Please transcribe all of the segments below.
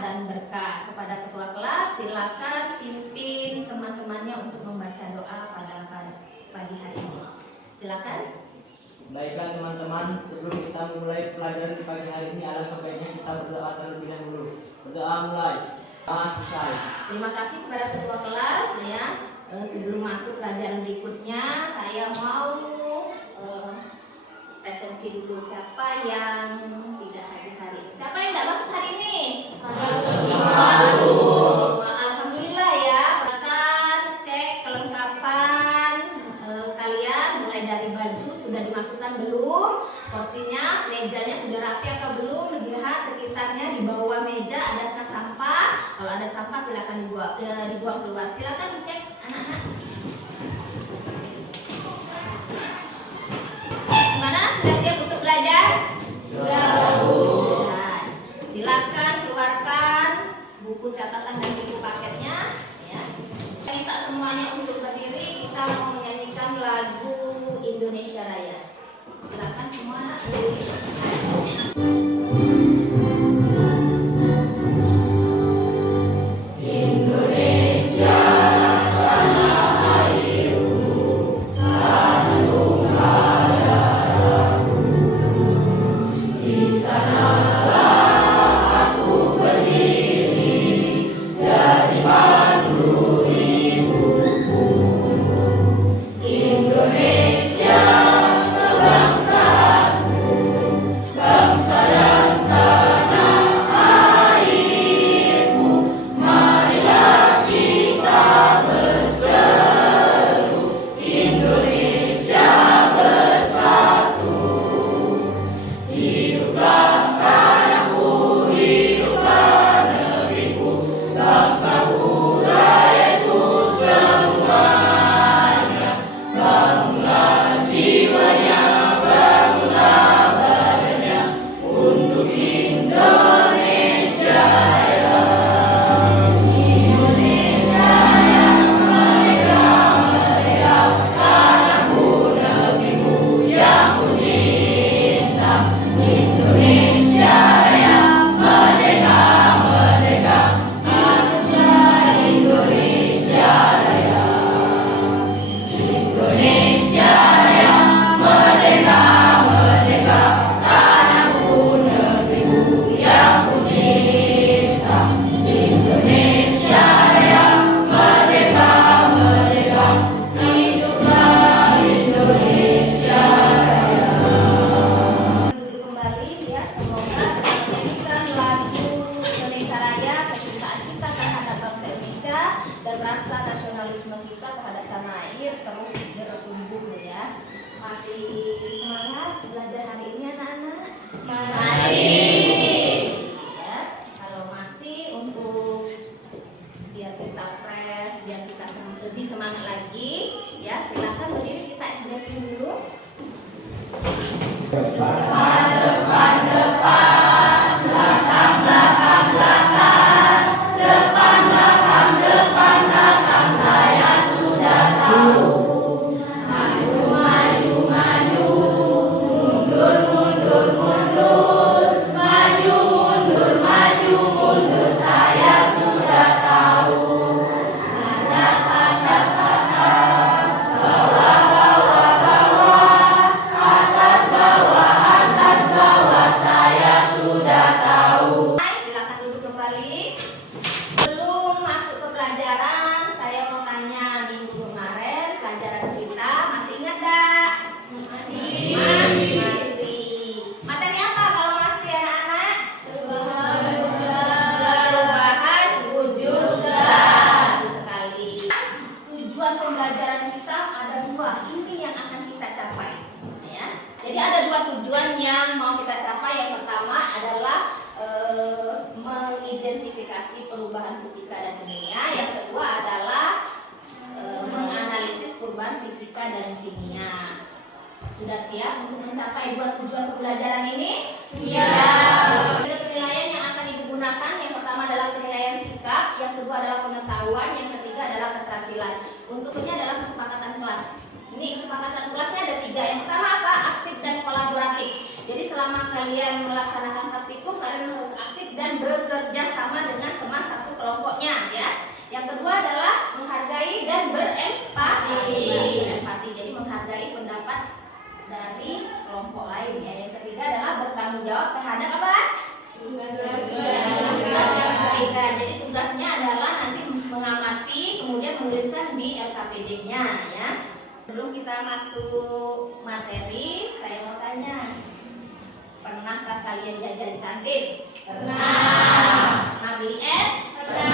dan berkah. Kepada ketua kelas, silakan pimpin teman-temannya untuk membaca doa pada pagi hari ini. Silakan. Baiklah teman-teman, sebelum kita memulai pelajaran di pagi hari ini, alangkah baiknya kita berdoa terlebih dahulu. Berdoa mulai. Selesai. Terima kasih kepada ketua kelas ya. Sebelum masuk pelajaran berikutnya, saya mau resolusi dulu. Siapa yang tidak hadir hari ini? Siapa yang tidak masuk hari ini? Alhamdulillah ya. Bahkan cek kelengkapan kalian, mulai dari baju sudah dimasukkan belum? Porsinya, mejanya sudah rapi atau belum? Lihat sekitarnya, di bawah meja adakah sampah? Kalau ada sampah silakan dibuang keluar. Silakan dicek anak-anak. Gimana? Sudah siap untuk belajar? Sudah. Silakan keluarkan buku catatan dan buku paketnya. Ya. Saya minta semuanya untuk berdiri. Kita mau menyanyikan lagu Indonesia Raya. Silakan semua anak berdiri. Perubahan fisika dan kimia. Yang kedua adalah menganalisis perubahan fisika dan kimia. Sudah siap untuk mencapai dua tujuan pembelajaran ini? Siap. Ada penilaian yang akan Ibu gunakan. Yang pertama adalah penilaian sikap, yang kedua adalah pengetahuan, yang ketiga adalah keterampilan. Untuknya adalah kesepakatan kelas. Ini kesepakatan kelasnya ada 3. Yang pertama apa? Aktif dan kolaboratif. Jadi selama kalian melaksanakan praktikum, kalian harus aktif konflik dan bekerja sama dengan teman satu kelompoknya ya. Yang kedua adalah menghargai dan berempati. Empati, jadi menghargai pendapat dari kelompok lain ya. Yang ketiga adalah bertanggung jawab terhadap apa? Tugas yang diberikan. Jadi tugasnya adalah nanti mengamati, kemudian menuliskan di LKPD-nya ya. Sebelum kita masuk materi, saya mau tanya, pernahkah kalian jajan di kantin? Pernah. Pernah beli es? Pernah.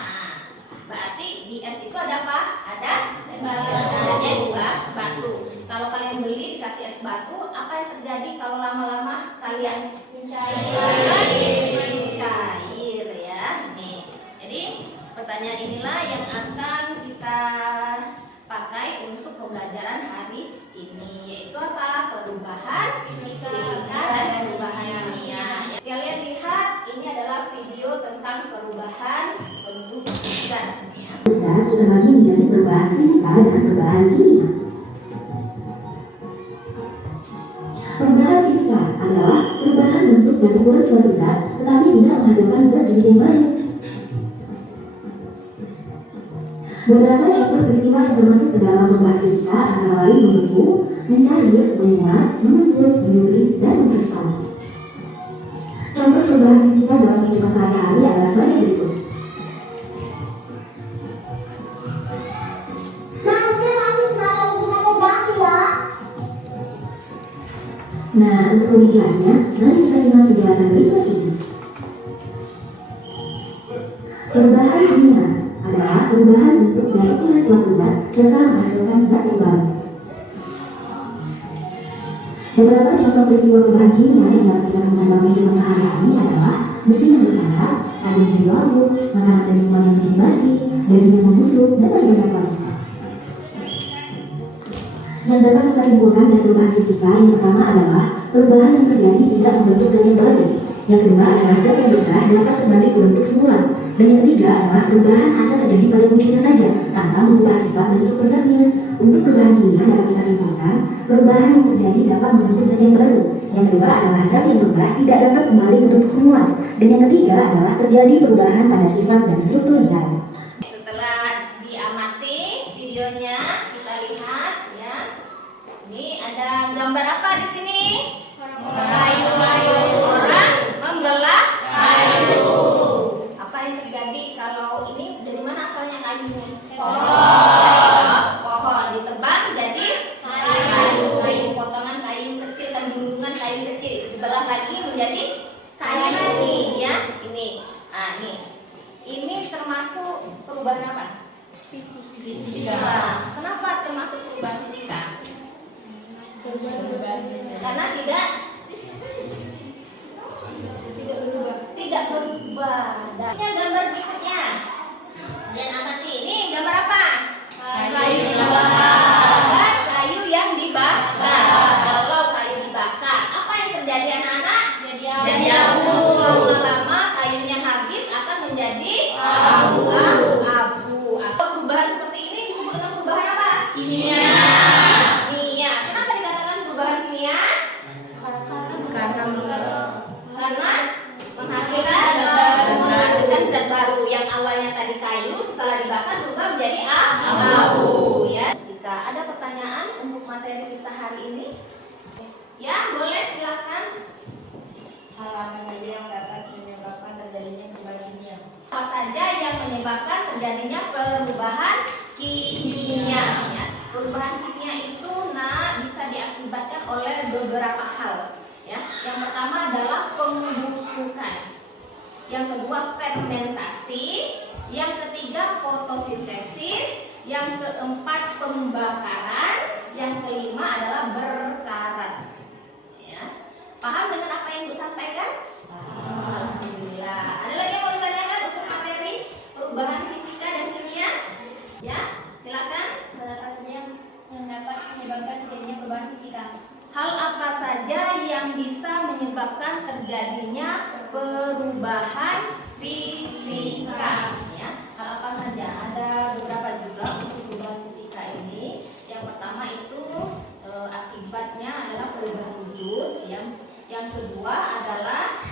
Nah, berarti di es itu ada apa? Ada es batu. Kalau kalian beli dikasih es batu, apa yang terjadi kalau lama-lama kalian mencair ya? Nih. Jadi pertanyaan inilah yang akan kita pakai untuk pembelajaran hari ini, yaitu apa? Perubahan fisika dan perubahan kimia. Kalian lihat, ini adalah video tentang perubahan bentuk zat ya. Zat kita bagi menjadi perubahan fisika dan perubahan kimia. Perubahan fisika adalah perubahan bentuk dan ukuran suatu zat, tetapi tidak menghasilkan zat jenis yang baru. Beberapa contoh peristiwa yang termasuk ke dalam perubahan fisika antara lain membeku, mencair, menguap, mengumpul, menyusut, dan mengkristal. Contoh perubahan fisika dalam kehidupan sehari-hari adalah sebagai berikut. Nah, untuk lebih jelasnya, mari kita simak penjelasan berikut ini. Perubahan kimia adalah perubahan bentuk dan ukuran suatu zat serta menghasilkan zat yang baru. Beberapa contoh peristiwa perubahan kimia yang dapat kita temukan dalam kehidupan sehari-hari adalah besi yang berkarat, air menjadi laut, makanan dan minuman yang menjadi basi, daging yang membusuk, dan masih banyak lagi. Yang dapat kita simpulkan dari perubahan fisika yang pertama adalah perubahan yang terjadi tidak membentuk zat yang baru. Yang kedua adalah zat yang berubah dapat kembali ke bentuk semula. Dan yang ketiga adalah perubahan hanya terjadi pada mungkinnya saja tanpa mengubah sifat dan struktur zatnya. Untuk perubahan kimia dapat kita simpulkan perubahan yang terjadi dapat membentuk zat yang baru. Yang kedua adalah zat yang berubah tidak dapat kembali ke bentuk semula. Dan yang ketiga adalah terjadi perubahan pada sifat dan struktur zat. Setelah diamati videonya, kita lihat ya. Ini ada gambar apa di sini? Kayu. Orang membelah kayu. Apa yang terjadi kalau ini, dari mana asalnya kayu ini? Pohon ditebang jadi kayu, potongan kayu kecil dan gunungan kayu kecil dibelah lagi menjadi kayu lagi ya. Ini, ini termasuk perubahan apa? Fisika. Kenapa termasuk perubahan fisika? Karena tidak berubah. Dan gambar berikutnya. Dan amati, ini gambar apa? Kayu dibakar. Kayu yang dibakar. Kalau kayu dibakar, apa yang terjadi anak-anak? Jadi abu. Lama-lama kayunya habis akan menjadi abu. Perubahan seperti ini disebut dengan perubahan apa? Kimia. Kenapa dikatakan perubahan kimia? Karena menghasilkan zat baru. Yang awalnya tadi kayu, setelah dibakar berubah menjadi abu ya. Jika ada pertanyaan untuk materi kita hari ini, ya boleh silakan. Hal apa saja yang dapat menyebabkan terjadinya perubahan kimia? Apa saja yang menyebabkan terjadinya perubahan kimia ya. Perubahan kimia itu bisa diakibatkan oleh beberapa hal ya. Yang pertama adalah pembusukan. Yang kedua fermentasi, yang ketiga fotosintesis, yang keempat pembakaran, yang kelima adalah berkarat. Ya. Paham dengan apa yang Ibu sampaikan? Alhamdulillah. Ada lagi yang mau ditanyakan untuk materi perubahan fisika dan kimia? Ya, silakan. Hal apa saja yang dapat menyebabkan terjadinya perubahan fisika? Hal apa saja yang bisa menyebabkan terjadinya perubahan fisika? Ya, hal apa saja? Ada beberapa juga untuk perubahan fisika ini. Yang pertama itu akibatnya adalah perubahan wujud. Yang kedua adalah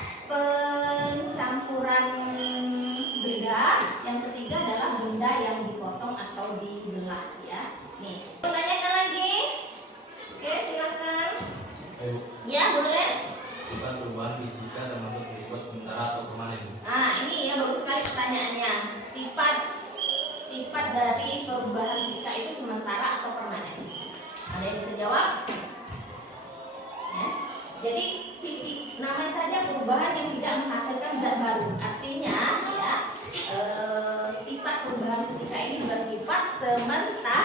sifat dari perubahan fisika itu sementara atau permanen? Ada yang bisa jawab? Ya. Jadi namanya saja perubahan yang tidak menghasilkan zat baru. Artinya ya, sifat perubahan fisika ini bersifat sementara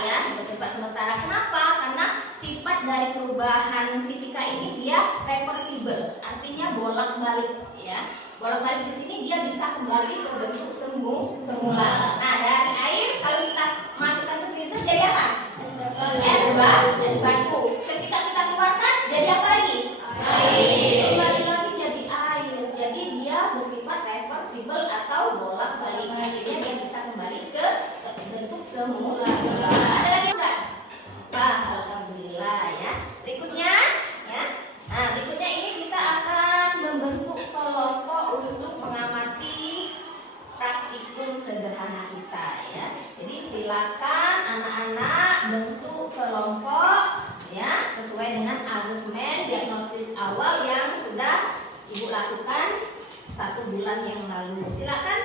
ya, bersifat sementara. Kenapa? Karena sifat dari perubahan fisika ini dia reversible, artinya bolak-balik ya. Bolak-balik di sini dia bisa kembali ke bentuk semula. Nah, dari air kalau kita masukkan ke freezer jadi apa? Es batu. Ketika kita keluarkan jadi apa lagi? Air. Kembali lagi jadi air. Jadi dia bersifat reversible atau bolak-balik. Akhirnya dia bisa kembali ke bentuk semula. Ada lagi enggak? Alhamdulillah ya. Berikutnya ya. Nah, berikutnya ini kita akan membentuk kelompok untuk mengamati praktikum sederhana kita ya. Jadi silakan anak-anak bentuk kelompok ya sesuai dengan asesmen diagnosis awal yang sudah Ibu lakukan 1 bulan yang lalu. Silakan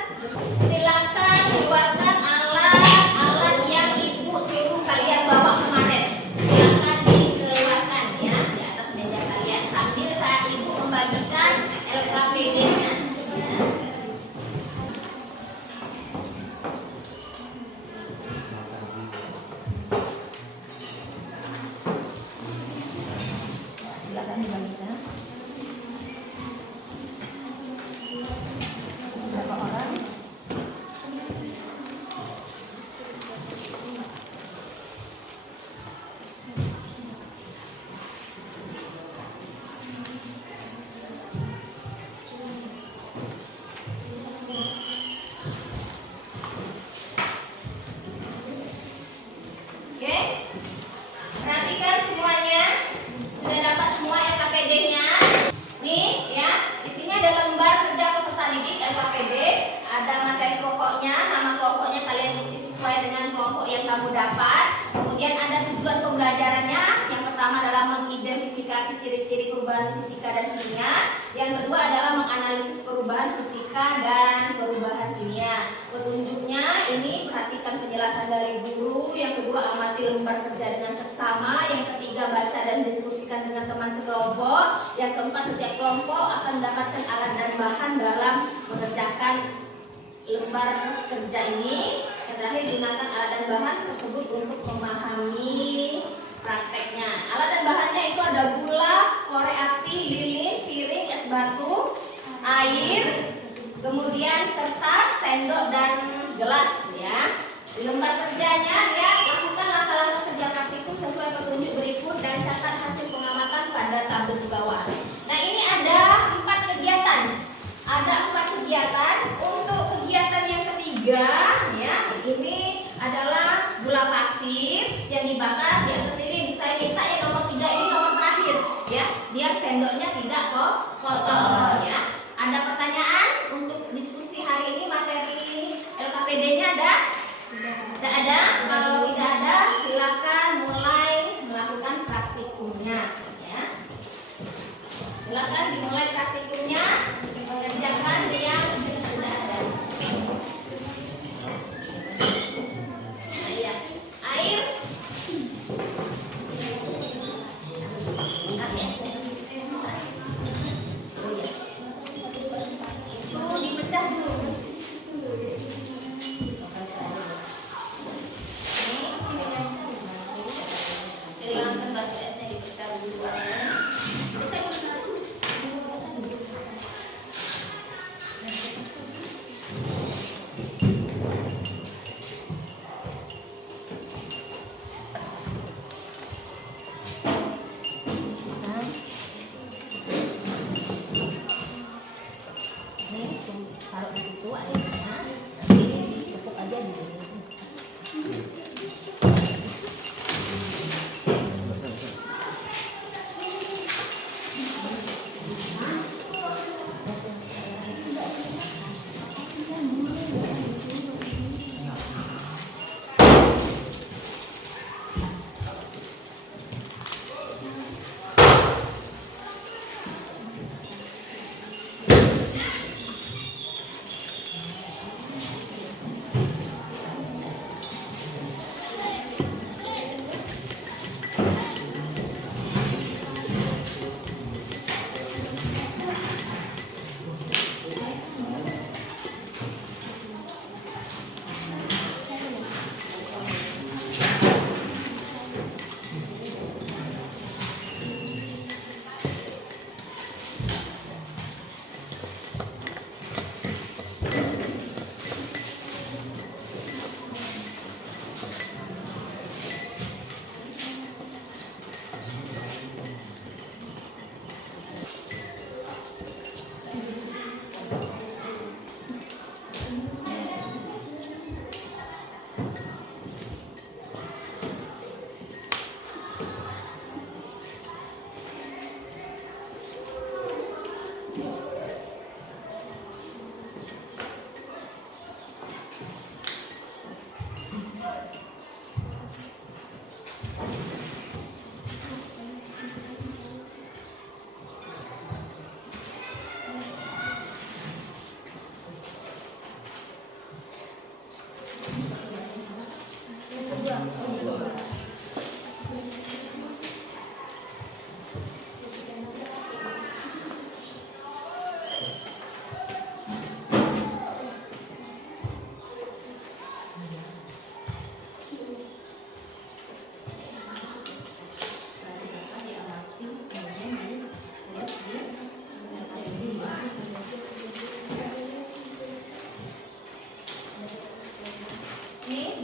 keluarkan alat yang Ibu suruh kalian bawa kemarin. Silakan dikeluarkan ya di atas meja kalian sambil saat Ibu membagikan LKPD-nya. Silakan dibagikan. Berapa orang? Oke. Perhatikan semuanya. Sudah dapat semua LKPD-nya? Nih ya, isinya ada lembar kerja peserta didik LKPD, ada materi pokoknya, nama kelompoknya kalian isi sesuai dengan kelompok yang kamu dapat. Kemudian ada tujuan pembelajarannya. Yang pertama adalah mengidentifikasi ciri-ciri perubahan fisika dan kimia. Yang kedua adalah menganalisis perubahan fisika dan perubahan kimia. Petunjuknya ini perhatikan penjelasan dari guru. Yang kedua amati lembar kerja dengan seksama. Yang ketiga baca dan diskusikan dengan teman sekelompok. Yang keempat setiap kelompok akan mendapatkan alat dan bahan dalam mengerjakan lembar kerja ini. Yang terakhir gunakan alat dan bahan tersebut untuk memahami prakteknya. Alat dan bahannya itu ada gula, korek api, lilin, piring, es batu, air, kemudian kertas, sendok dan gelas ya. Di lembar kerjanya ya lakukan langkah-langkah kerja praktikum sesuai petunjuk berikut dan catat hasil pengamatan pada tabel di bawah. Nah, ini ada 4 kegiatan. Ada 4 kegiatan. Untuk kegiatan yang ketiga ya, ini adalah gula pasir yang dibakar di atas ini. Saya minta yang nomor 3 ini nomor terakhir ya, biar sendoknya tidak kotor ya. Ada pertanyaan untuk diskusi hari ini? Materi LKPD-nya ada? Tidak ada. Kalau tidak ada, silakan mulai melakukan praktikumnya ya. Silakan dimulai praktikumnya, mengerjakan yang sudah ada. Air. Itu dipecah dulu.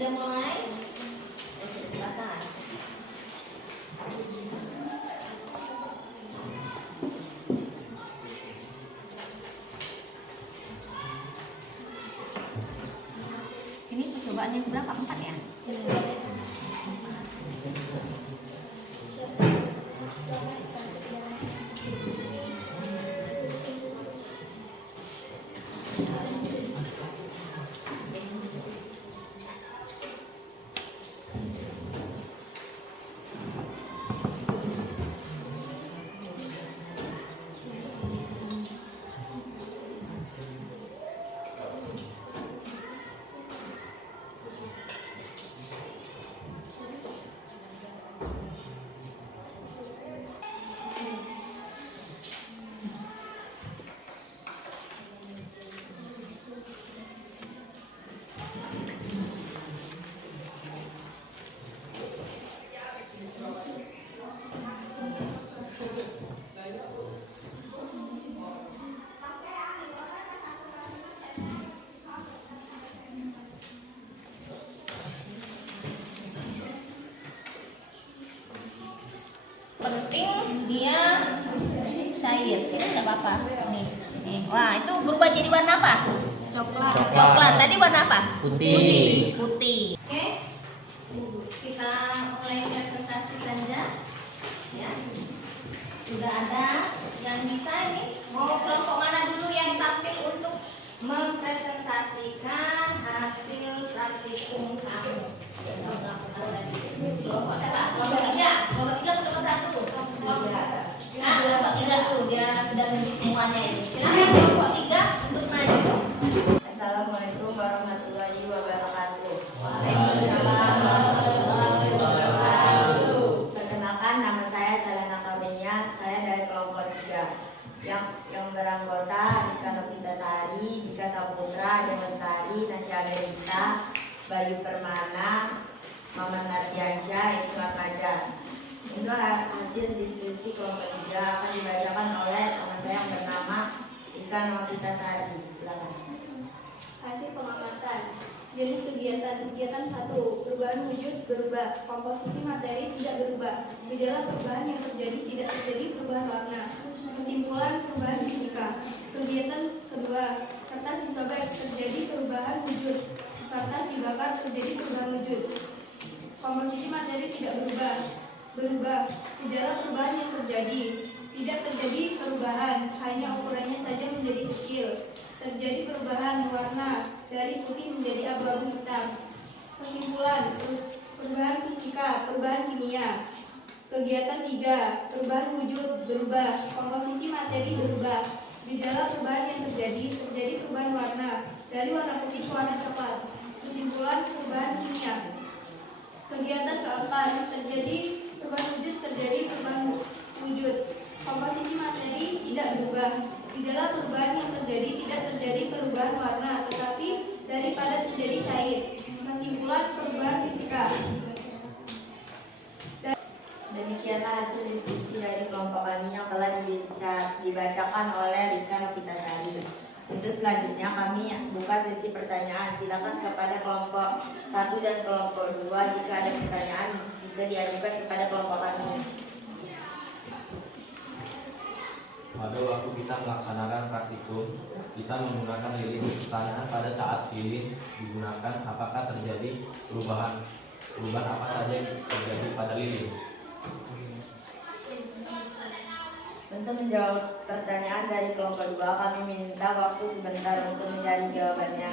sudah mulai? Silakan. Ini percobaan yang berapa? 4 ya? Penting dia cair, sini nggak apa-apa. Nih. Wah, itu berubah jadi warna apa? Coklat. Coklat. Tadi warna apa? Putih. Putih. Oke. Kita mulai presentasi saja. Ya. Sudah ada yang bisa ini. Mau kelompok mana dulu yang tampil untuk mempresentasikan hasil praktikum kamu? Kelompok siapa? Kelompok 3. Kelompok 3 kelompok 1. Kelompok 3 tuh dia sudah lebih semuanya ini. Silakan kelompok 3 untuk maju. Assalamualaikum warahmatullahi wabarakatuh. Waalaikumsalam warahmatullahi wabarakatuh. Perkenalkan, nama saya Salana Kamenia. Saya dari kelompok 3 yang beranggota Dika Novitasari, Dika Saputra, Demostari, Nasya Amerita, Bayu Permana, Maman Nardiansyah, Ibnu Atmaja. Untuk hasil diskusi kelompok 3 akan dibacakan oleh teman saya yang bernama Dika Novitasari. Silakan. Hasil pengamatan. Jenis kegiatan 1. Perubahan wujud berubah, komposisi materi tidak berubah, gejala perubahan yang terjadi tidak terjadi perubahan warna. Kesimpulan perubahan fisika. Kegiatan kedua, kertas disobek terjadi perubahan wujud, kertas dibakar terjadi perubahan wujud. Komposisi materi tidak berubah, gejala perubahan yang terjadi tidak terjadi perubahan, hanya ukurannya saja menjadi kecil. Terjadi perubahan warna dari putih menjadi abu-abu hitam. Kesimpulan perubahan fisika, perubahan kimia. Kegiatan 3, perubahan wujud berubah, komposisi materi berubah, gejala perubahan yang terjadi perubahan warna dari warna putih ke warna coklat. Kesimpulan perubahan kimia. Kegiatan keempat, terjadi perubahan wujud, terjadi perubahan wujud, komposisi materi tidak berubah, gejala perubahan yang terjadi tidak terjadi perubahan warna, tetapi daripada terjadi cair. Kesimpulan perubahan fisika. Demikianlah hasil diskusi dari kelompok kami yang telah dibacakan oleh Dika Novitasari. Untuk selanjutnya kami buka sesi pertanyaan. Silakan kepada kelompok 1 dan kelompok 2 jika ada pertanyaan bisa diajukan kepada kelompok kami. Pada waktu kita melaksanakan praktikum, kita menggunakan lilin. Pertanyaan pada saat lilin digunakan, apakah terjadi perubahan apa saja yang terjadi pada lilin? Untuk menjawab pertanyaan dari kelompok 2, kami minta waktu sebentar untuk mencari jawabannya.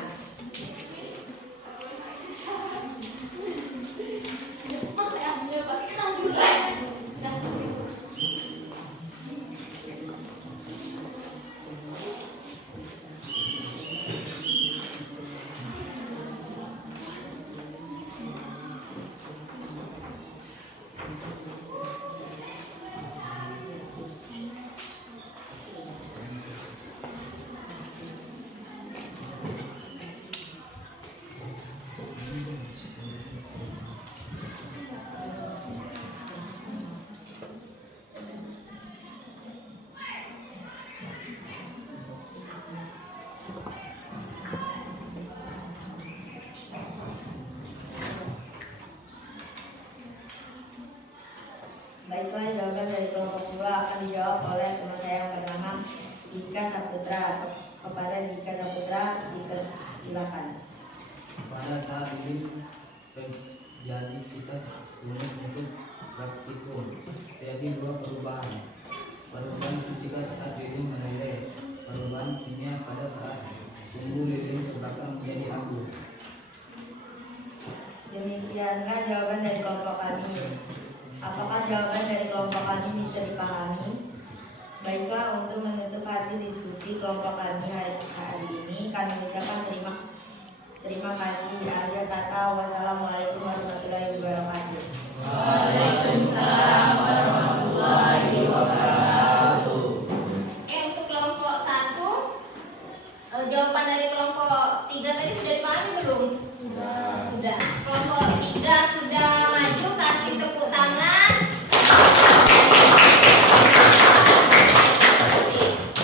Baiklah, jawaban dari kelompok 2 akan dijawab oleh teman saya yang bernama Dika Saputra. Kepada Dika Saputra, silakan. Pada saat ini terjadi kita sulit untuk praktikum. Terjadi dua perubahan. Perubahan fisika saat lilin meleleh, perubahan kimia pada saat sumbu lilin terbakar menjadi abu. Demikianlah jawaban dari kelompok kami. Apakah jawaban dari kelompok kami bisa dipahami? Baiklah, untuk menutup hasil diskusi kelompok kami hari ini, kami ucapkan terima kasih. Akhir kata, wassalamualaikum warahmatullahi wabarakatuh. Waalaikumsalam warahmatullahi wabarakatuh. Untuk kelompok 1, jawaban dari kelompok 3 tadi sudah dipahami belum? Sudah. Kelompok 3 sudah maju, kasih tepuk tangan.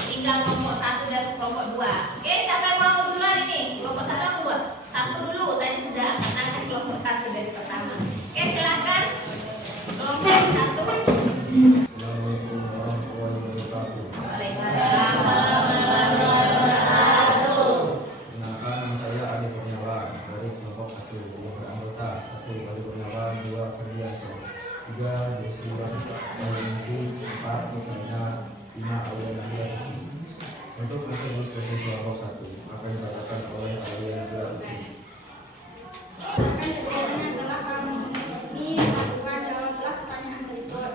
Tinggal kelompok 1 dan kelompok 2. Oke, siapa yang mau duluan ini? Kelompok 1 atau 2? 1 dulu, tadi sudah angkat tangan kelompok 1 dari pertama. Oke, silakan. Kelompok 1. Assalamualaikum warahmatullahi wabarakatuh. Waalaikumsalam warahmatullahi wabarakatuh. Perkenalkan, nama saya Adi Kurniawan dari kelompok 1 yang beranggota 1 Adi Kurniawan, 2 Ferdianto, 3 Joshua Allensi, 4 Mikaina, 5 Aliana Hilal. Untuk masuk diskusi kelompok 1 akan dibacakan oleh Aliana Hilal. Kegiatan yang telah kami lakukan jawablah pertanyaan berikut.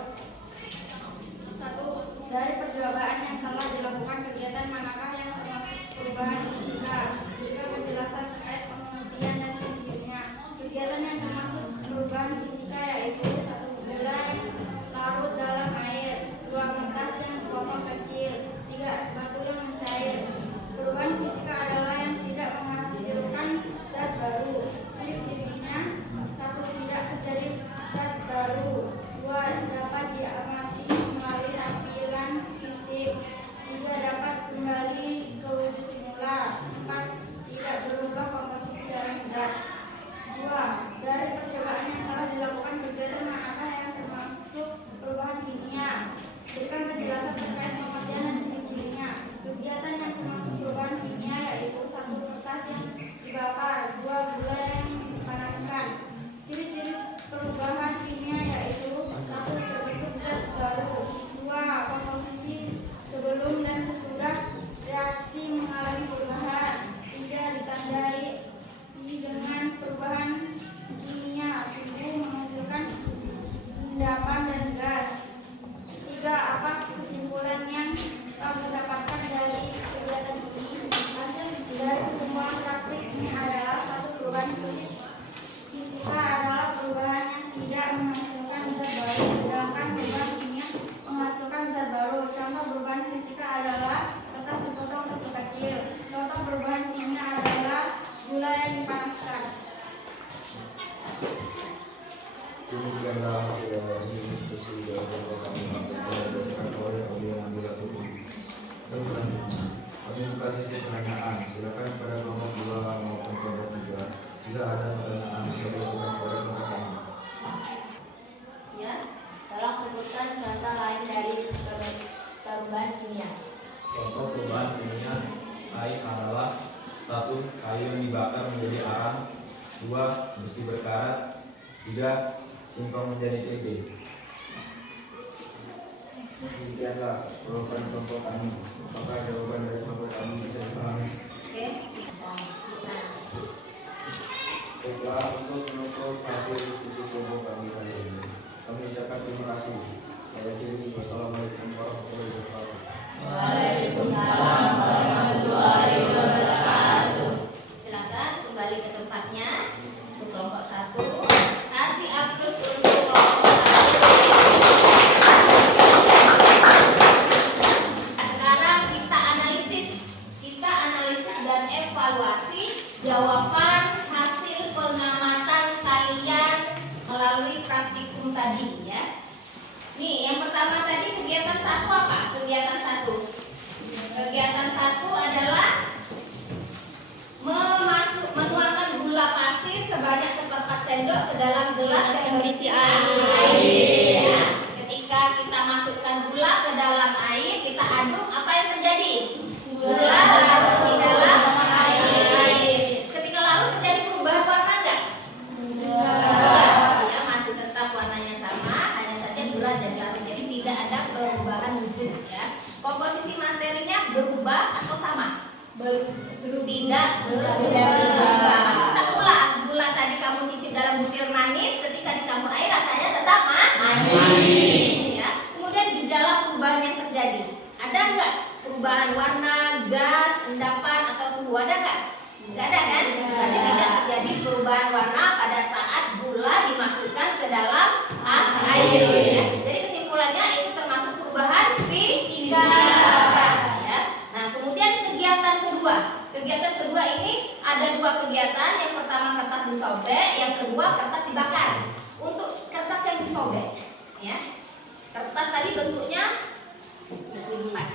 1. Dari percobaan yang telah dilakukan, kegiatan manakah yang termasuk perubahan fisika? Berikan penjelasan terkait pengertian dan ciri-cirinya. Kegiatan yang termasuk perubahan fisika yaitu 1. Gula yang larut dalam air, 2. Kertas yang dipotong kecil, 3. Es batu yang mencair. Perubahan fisika adalah yang tidak menghasilkan zat baru. Ciri-cirinya: 1. Tidak terjadi zat baru, 2. Dapat diamati melalui tampilan fisik, 3. Dapat kembali ke wujud semula, 4. Tidak berubah komposisi dalam zat. 2. Dari percobaan yang telah dilakukan, kegiatan manakah yang termasuk perubahan kimia? Berikan penjelasan terkait pengertian dan ciri-cirinya. Kegiatan yang termasuk perubahan kimia yaitu 1. Kertas yang dibakar, 2. Gula yang dipanaskan. Ciri-ciri perubahan kimia yaitu 1. Terbentuk zat baru, 2. Komposisi sebelum dan sesudah reaksi mengalami perubahan, 3. Ditandai dengan perubahan kimia, suhu menghasilkan endapan dan gas. 3. Apa kesimpulan yang kamu dapatkan dari kegiatan ini? Hasil dari kesimpulan praktik ini adalah 1. Perubahan fisika adalah perubahan yang tidak menghasilkan zat baru, sedangkan perubahan kimia menghasilkan zat baru. Contoh perubahan fisika adalah kertas dipotong kecil-kecil. Contoh perubahan kimia adalah gula yang dipanaskan. Demikianlah hasil dari diskusi dari kelompok kami yang dilakukan oleh Aliana Hilal. Dan selanjutnya, kami buka sesi pertanyaan. Silakan kepada kelompok 2 maupun kelompok 3. Jika ada pertanyaan, silakan kepada kelompok kami. Ya, tolong sebutkan contoh lain dari perubahan kimia. Contoh perubahan kimia air adalah 1. Kayu yang dibakar menjadi arang, 2. Besi berkarat, 3. Singkong menjadi tempe. Demikianlah jawaban kelompok kami. Apakah jawaban dari kelompok kami bisa dipahami? Oke, bisa. Baiklah, untuk menutup hasil diskusi kelompok kami kali ini, kami ucapkan terima kasih. Saya kiri, wassalamualaikum warahmatullahi wabarakatuh. Waalaikumsalam warahmatullahi wabarakatuh. Silakan kembali ke tempatnya. Untuk kelompok 1, kasih aplaus untuk kelompok 1. Sekarang kita analisis dan evaluasi jawaban hasil pengamatan kalian melalui praktikum tadi ya. Nih, yang pertama tadi kegiatan 1 apa? Kegiatan 1 adalah menuangkan gula pasir sebanyak 1/4 sendok ke dalam gelas yang berisi air. Ya. Ketika Gula larut di dalam air. Ketika larut terjadi perubahan warna enggak? Ya, masih tetap warnanya sama, hanya saja gula jadi larut. Jadi tidak ada perubahan wujud ya. Komposisi materinya berubah atau sama? Tidak berubah. Tetap gula tadi kamu cicip dalam butir manis, ketika dicampur air rasanya tetap manis. Ya. Kemudian gejala perubahan yang terjadi, ada nggak perubahan warna, gas, endapan atau suhu? Ada nggak? Nggak ada kan? Berarti tidak terjadi perubahan warna pada saat gula dimasukkan ke dalam air. Ya. Jadi kesimpulannya itu termasuk perubahan fisika. Ya. Nah, kemudian kegiatan kedua. Kegiatan kedua ini ada dua kegiatan. Yang pertama kertas disobek, yang kedua kertas dibakar. Untuk kertas yang disobek, ya, kertas tadi bentuknya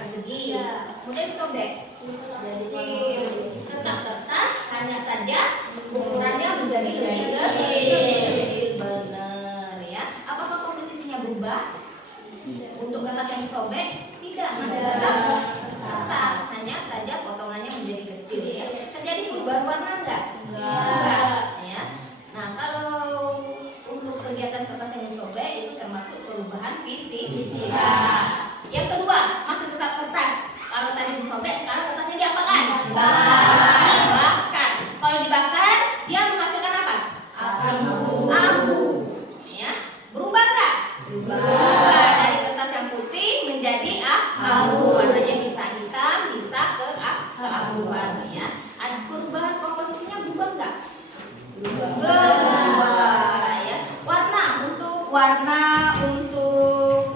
persegi, kemudian disobek. Jadi kertas hanya saja ukurannya menjadi lebih kecil, benar ya. Apakah komposisinya berubah? Untuk kertas yang disobek tidak, masih tetap kertas, hanya saja potongannya menjadi kecil ya. Terjadi perubahan warna enggak? Enggak ya. Nah, kalau untuk kegiatan kertas yang disobek itu termasuk perubahan fisika. Yang kedua, masih tetap kertas. Kalau tadi disobek, sekarang kertasnya diapakan? Dibakar. Kalau dibakar, dia menghasilkan apa? Abu. Ya. Berubah enggak? Berubah dari kertas yang putih menjadi abu. Warnanya bisa hitam, bisa keabuan ya. Ada perubahan komposisinya berubah enggak? Berubah ya. Warna untuk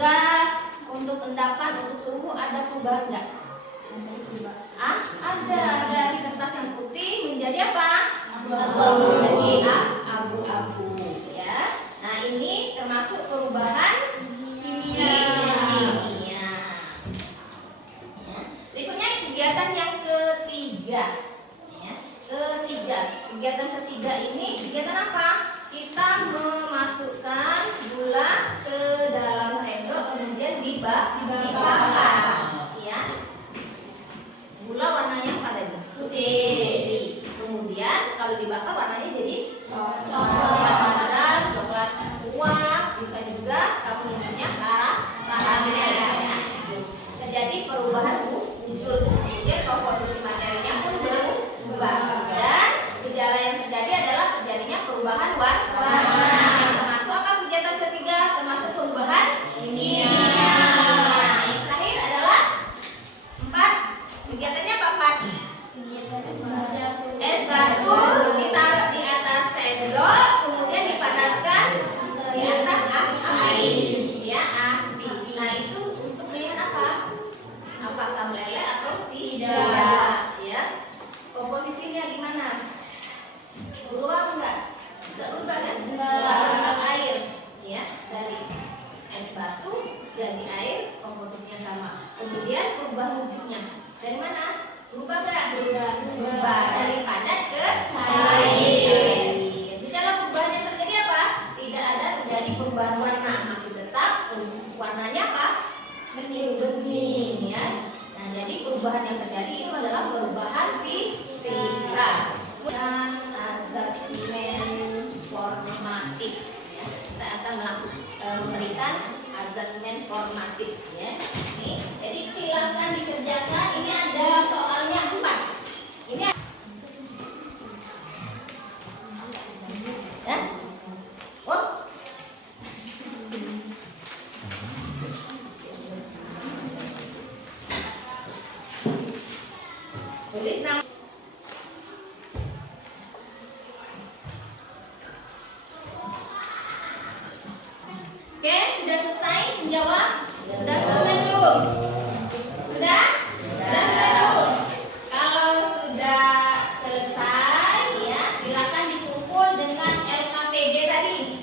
gas, untuk endapan, untuk suhu ada perubahan enggak? Ada dari kertas yang putih menjadi apa? Menjadi abu-abu ya. Nah, ini termasuk perubahan kimia. Ya. Berikutnya kegiatan yang ketiga. Ya. Kegiatan ketiga ini kegiatan apa? Kita memasukkan gula ke dalam sendok kemudian dibakar. Ya. Gula warnanya apa tadi? Putih. Kemudian kalau dibakar warnanya jadi coklat padam, coklat tua, bisa juga kamu nyebutnya karamel ya. Terjadi perubahan wujud. Kemudian komposisi materinya pun berubah. Dan gejala yang terjadi adalah terjadinya perubahan warna. Yang termasuk apa kegiatan ketiga? Termasuk perubahan kimia. Yang terakhir adalah 4. Kegiatannya apa 4? Es batu ditaruh di atas sendok, kemudian dipanaskan di atas api. Ya, api. Nah, itu untuk melihat apa? Apakah meleleh atau tidak? Ya. Komposisinya gimana? Berubah enggak? Enggak berubah kan? Enggak. Air. Ya, dari es batu jadi air, komposisinya sama. Kemudian berubah wujudnya. Dari mana? Berubah enggak? Berubah dari padat ke air. Gejala perubahan yang terjadi apa? Tidak ada terjadi perubahan warna, masih tetap warnanya apa? Bening ya. Nah, jadi perubahan yang terjadi itu adalah perubahan fisika. Dan asesmen formatif ya. Kita akan memberikan asesmen formatif ya. Nih, jadi silakan dikerjakan. Ini ada soalnya 4. Ini ya. Oh. Tulis nama. Oke, sudah selesai menjawab? Sudah selesai belum? Sudah? Sudah selesai belum? Kalau sudah selesai ya, silakan dikumpul dengan LKPD tadi.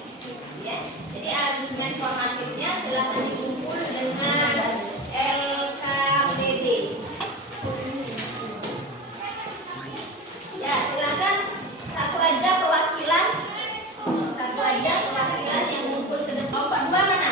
Ya. Jadi asesmen formatifnya silakan dikumpul dengan LKPD. Ya, silakan satu aja perwakilan yang ngumpul ke depan. Kelompok 2 mana?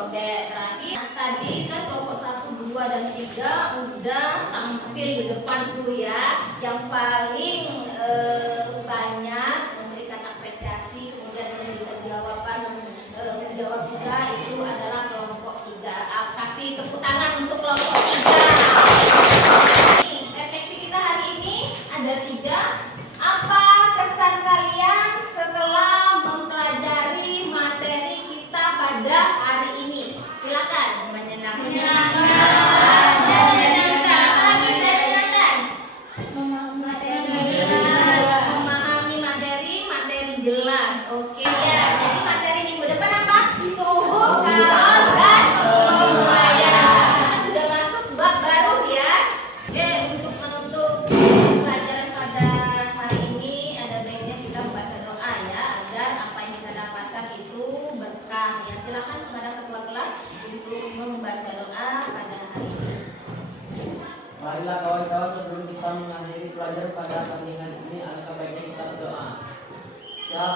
sobek. Terakhir tadi kan kelompok 1, 2, dan 3 udah tampil di depan tuh ya. Yang paling banyak memberikan apresiasi kemudian memberikan jawaban menjawab juga itu adalah kelompok 3. Kasih tepuk tangan untuk kelompok 3. Refleksi kita hari ini ada 3. Apa kesan kalian setelah mempelajari materi kita pada hari ini? Silakan. Menyenangkan. Dan menyenangkan. Apa lagi saya menyenangkan? Memahami materi jelas. Oke ya. Jadi materi minggu depan apa? Suhu, kaos, dan lumayan. Kita sudah masuk bab baru ya. Oke, untuk menutup pelajaran pada hari ini ada baiknya kita membaca doa ya agar apa yang kita dapatkan itu berkah. Ya silakan kepada ketua kelas untuk membaca doa pada hari ini. Marilah kawan-kawan, sebelum kita mengakhiri pelajaran pada pagi hari ini, alangkah baiknya kita berdoa. Siap,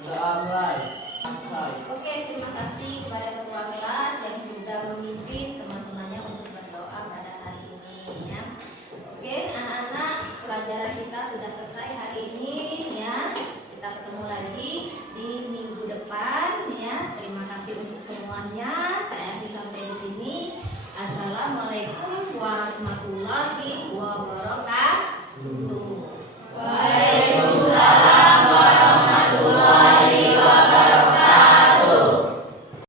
berdoa mulai. Selesai. Oke, terima kasih kepada ketua kelas yang sudah memimpin teman-temannya untuk berdoa pada hari ini ya. Oke, anak-anak, pelajaran kita sudah selesai hari ini ya. Kita ketemu lagi di minggu depan ya. Terima kasih untuk semuanya.